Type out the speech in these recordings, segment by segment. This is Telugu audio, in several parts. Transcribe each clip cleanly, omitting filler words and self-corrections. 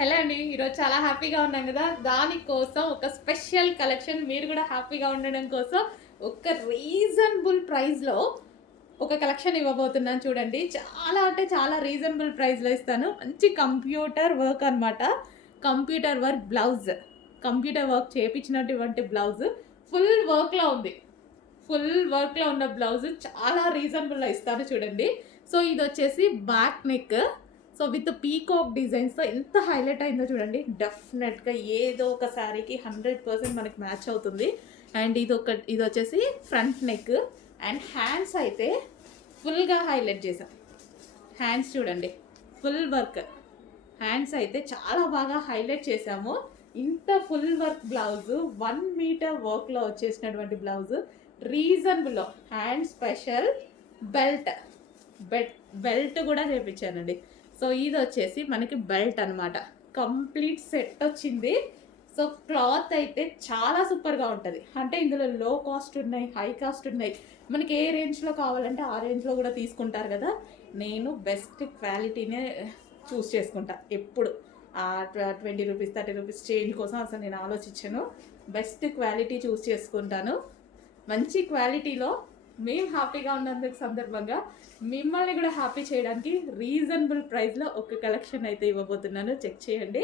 హలో అండి. ఈరోజు చాలా హ్యాపీగా ఉన్నాం గదా! దానికోసం ఒక స్పెషల్ కలెక్షన్ మీరు గూడా హ్యాపీగా ఉండడం కోసం ఒక రీజనబుల్ ప్రైస్‌లో ఒక కలెక్షన్ ఇవ్వబోతున్నాను చూడండి. చాలా అంటే చాలా రీజనబుల్ ప్రైస్‌లో ఇస్తాను. మంచి కంప్యూటర్ వర్క్ అనమాట. Computer work blouse. Computer work చేపించినటువంటి బ్లౌజ్ ఫుల్ వర్క్‌లో ఉంది. ఫుల్ వర్క్‌లో ఉన్న బ్లౌజ్ చాలా రీజనబుల్‌లో ఇస్తాను చూడండి. సో, ఇదొచ్చేసి back neck. So, with peacock డిజైన్స్‌తో ఎంత హైలైట్ అయిందో చూడండి. డెఫినెట్‌గా ఏదో ఒక శారీకి 100% మనకి మ్యాచ్ అవుతుంది. అండ్ ఇదొచ్చేసి ఫ్రంట్ నెక్ అండ్ హ్యాండ్స్ అయితే ఫుల్‌గా హైలైట్ చేశాం. హ్యాండ్స్ చూడండి. Full work. హ్యాండ్స్ అయితే చాలా బాగా హైలైట్ చేశాము. ఇంత ఫుల్ వర్క్ బ్లౌజు 1 మీటర్ వర్క్‌లో వచ్చేసినటువంటి బ్లౌజు రీజనబుల్‌లో హ్యాండ్ స్పెషల్ బెల్ట్. బెల్ట్ కూడా చేపించానండి. సో ఇదొచ్చేసి మనకి బెల్ట్ అనమాట. కంప్లీట్ సెట్ వచ్చింది. సో క్లాత్ అయితే చాలా సూపర్‌గా ఉంటది. అంటే ఇందులో లో కాస్ట్ ఉన్నాయి, హై కాస్ట్ ఉన్నాయి. మనకి ఏ రేంజ్‌లో కావాలంటే ఆ రేంజ్‌లో కూడా తీసుకుంటారు కదా! నేను బెస్ట్ క్వాలిటీనే చూస్ చేసుకుంటా ఎప్పుడు. 20 రూపీస్, 30 రూపీస్ చేంజ్ కోసం అసలు నేను ఆలోచించను. బెస్ట్ క్వాలిటీ చూస్ చేసుకుంటాను. మంచి క్వాలిటీలో మేము హ్యాపీగా ఉన్నందుకు సందర్భంగా మిమ్మల్ని కూడా హ్యాపీ చేయడానికి రీజనబుల్ ప్రైస్‌లో ఒక కలెక్షన్ అయితే ఇవ్వబోతున్నాను. చెక్ చేయండి.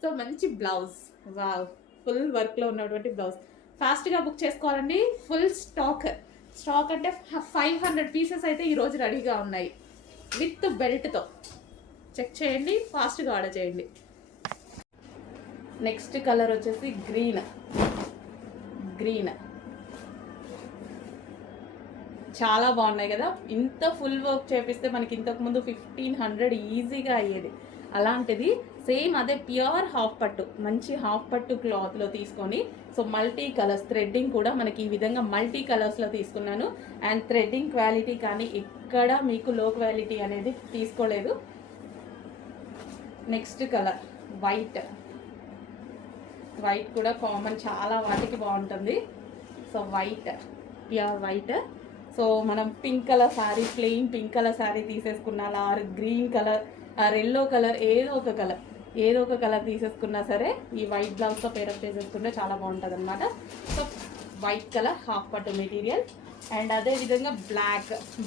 సో మంచి బ్లౌజ్. వావ్! ఫుల్ వర్క్‌లో ఉన్నటువంటి బ్లౌజ్. ఫాస్ట్‌గా బుక్ చేసుకోవాలండి. Full stock. స్టాక్ అంటే 500 పీసెస్ అయితే ఈరోజు రెడీగా ఉన్నాయి. విత్ బెల్ట్‌తో. చెక్ చేయండి. ఫాస్ట్‌గా ఆర్డర్ చేయండి. నెక్స్ట్ కలర్ వచ్చేసి గ్రీన్. గ్రీన్. చాలా బాగున్నాయి కదా! ఇంత ఫుల్ వర్క్ చేపిస్తే మనకి ఇంతకుముందు 1500 ఈజీగా అయ్యేది. అలాంటిది సేమ్ అదే ప్యూర్ హాఫ్ పట్టు, మంచి హాఫ్ పట్టు క్లాత్లో తీసుకొని సో మల్టీ కలర్స్ థ్రెడ్డింగ్ కూడా మనకి ఈ విధంగా మల్టీ కలర్స్లో తీసుకున్నాను. అండ్ థ్రెడ్డింగ్ క్వాలిటీ కానీ ఎక్కడ మీకు లో క్వాలిటీ అనేది తీసుకోలేదు. Next colour white. వైట్ కూడా కామన్ చాలా వాటికి బాగుంటుంది. So white, pure white. So మనం pink colour sari, plain pink colour sari తీసేసుకున్నా or green colour or yellow colour ఏదో ఒక కలర్ తీసేసుకున్నా సరే ఈ వైట్ బ్లౌజ్తో పేరప్ చేసేసుకుంటే చాలా బాగుంటుంది అనమాట. సో వైట్ కలర్ హాఫ్ పట్టు మెటీరియల్. అండ్ అదేవిధంగా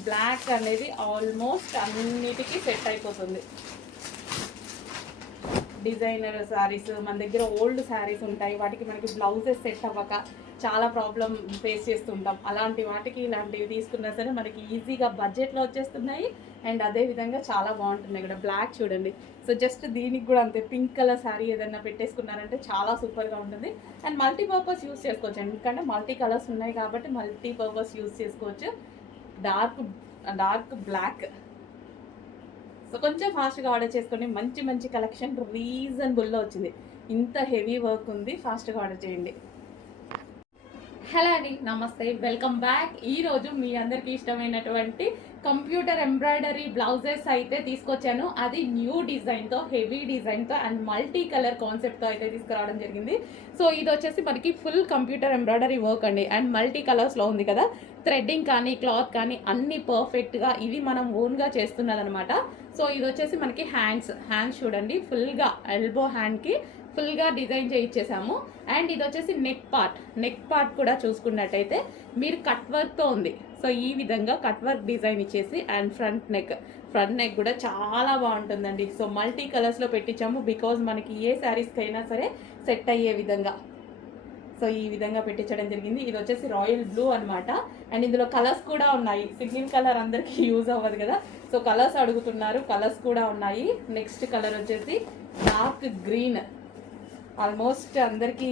బ్లాక్ అనేది ఆల్మోస్ట్ అన్నిటికీ సెట్ అయిపోతుంది. డిజైనర్ శారీస్ మన దగ్గర ఓల్డ్ శారీస్ ఉంటాయి, వాటికి మనకి బ్లౌజెస్ సెట్ అవ్వక చాలా ప్రాబ్లం ఫేస్ చేస్తుంటాం. అలాంటి వాటికి ఇలాంటివి తీసుకున్నా సరే మనకి ఈజీగా బడ్జెట్లో వచ్చేస్తున్నాయి. అండ్ అదేవిధంగా చాలా బాగుంటున్నాయి కూడా. బ్లాక్ చూడండి. సో జస్ట్ దీనికి కూడా అంతే, పింక్ కలర్ శారీ ఏదైనా పెట్టేసుకున్నారంటే చాలా సూపర్గా ఉంటుంది. అండ్ మల్టీపర్పస్ యూస్ చేసుకోవచ్చు. ఎందుకంటే మల్టీ కలర్స్ ఉన్నాయి కాబట్టి మల్టీపర్పస్ యూస్ చేసుకోవచ్చు. Dark black. సో కొంచెం ఫాస్ట్గా ఆర్డర్ చేసుకోండి. మంచి కలెక్షన్ రీజనబుల్లో వచ్చింది. ఇంత హెవీ వర్క్ ఉంది. ఫాస్ట్గా ఆర్డర్ చేయండి. హలో అండి, నమస్తే, వెల్కమ్ బ్యాక్. ఈరోజు మీ అందరికీ ఇష్టమైనటువంటి కంప్యూటర్ ఎంబ్రాయిడరీ బ్లౌజెస్ అయితే తీసుకొచ్చాను. అది న్యూ డిజైన్తో, హెవీ డిజైన్తో అండ్ మల్టీ కలర్ కాన్సెప్ట్తో అయితే తీసుకురావడం జరిగింది. సో ఇది వచ్చేసి మనకి ఫుల్ కంప్యూటర్ ఎంబ్రాయిడరీ వర్క్ అండి. అండ్ మల్టీ కలర్స్లో ఉంది కదా. థ్రెడ్డింగ్ కానీ క్లాత్ కానీ అన్నీ పర్ఫెక్ట్గా ఇవి మనం ఓన్గా చేస్తున్నదనమాట. సో ఇది వచ్చేసి మనకి హ్యాండ్స్ చూడండి. ఫుల్గా ఎల్బో హ్యాండ్కి ఫుల్గా డిజైన్ చేయించేసాము. అండ్ ఇది వచ్చేసి నెక్ పార్ట్ కూడా చూసుకున్నట్టయితే మీరు కట్ వర్క్తో ఉంది. సో ఈ విధంగా కట్ వర్క్ డిజైన్ ఇచ్చేసి అండ్ ఫ్రంట్ నెక్ కూడా చాలా బాగుంటుందండి. సో మల్టీ కలర్స్లో పెట్టించాము బికాజ్ మనకి ఏ శారీస్కి అయినా సరే సెట్ అయ్యే విధంగా. సో ఈ విధంగా పెట్టించడం జరిగింది. ఇది వచ్చేసి రాయల్ బ్లూ అనమాట. అండ్ ఇందులో కలర్స్ కూడా ఉన్నాయి. సింగిల్ కలర్ అందరికీ యూజ్ అవ్వదు కదా. సో కలర్స్ అడుగుతున్నారు, కలర్స్ కూడా ఉన్నాయి. నెక్స్ట్ కలర్ వచ్చేసి డార్క్ గ్రీన్. ఆల్మోస్ట్ అందరికీ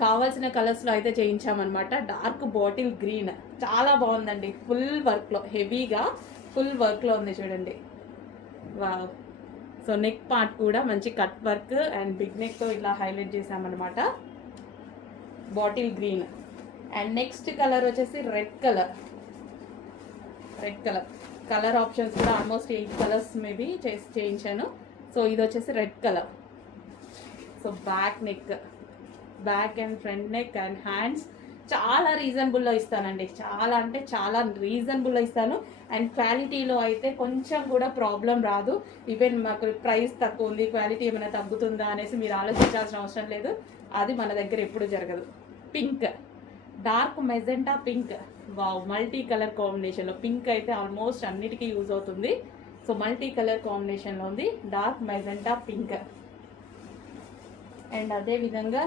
కావాల్సిన కలర్స్లో అయితే చేయించామన్నమాట. డార్క్ బాటిల్ గ్రీన్ చాలా బాగుందండి. ఫుల్ వర్క్లో, హెవీగా ఫుల్ వర్క్లో ఉంది చూడండి. వావ్! సో నెక్ పార్ట్ కూడా మంచి కట్ వర్క్ అండ్ బిగ్ నెక్తో ఇలా హైలైట్ చేసామన్నమాట. Bottle green. And next colour వచ్చేసి రెడ్ కలర్ ఆప్షన్స్ కూడా ఆల్మోస్ట్ 8 కలర్స్ మేబీ చేయించాను. సో ఇది వచ్చేసి red colour. So back and front neck and hands చాలా రీజనబుల్లో ఇస్తానండి, చాలా అంటే చాలా రీజనబుల్లో ఇస్తాను. అండ్ క్వాలిటీలో అయితే కొంచెం కూడా ప్రాబ్లం రాదు. ఈవెన్ మాకు ప్రైస్ తక్కువ ఉంది, క్వాలిటీ ఏమైనా తగ్గుతుందా అనేసి మీరు ఆలోచించాల్సిన అవసరం లేదు. అది మన దగ్గర ఎప్పుడు జరగదు. Pink, dark magenta pink, wow, multi colour కాంబినేషన్లో పింక్ అయితే ఆల్మోస్ట్ అన్నిటికీ యూజ్ అవుతుంది. సో మల్టీ కలర్ కాంబినేషన్లో ఉంది డార్క్ మెజెంటా పింక్. అండ్ అదేవిధంగా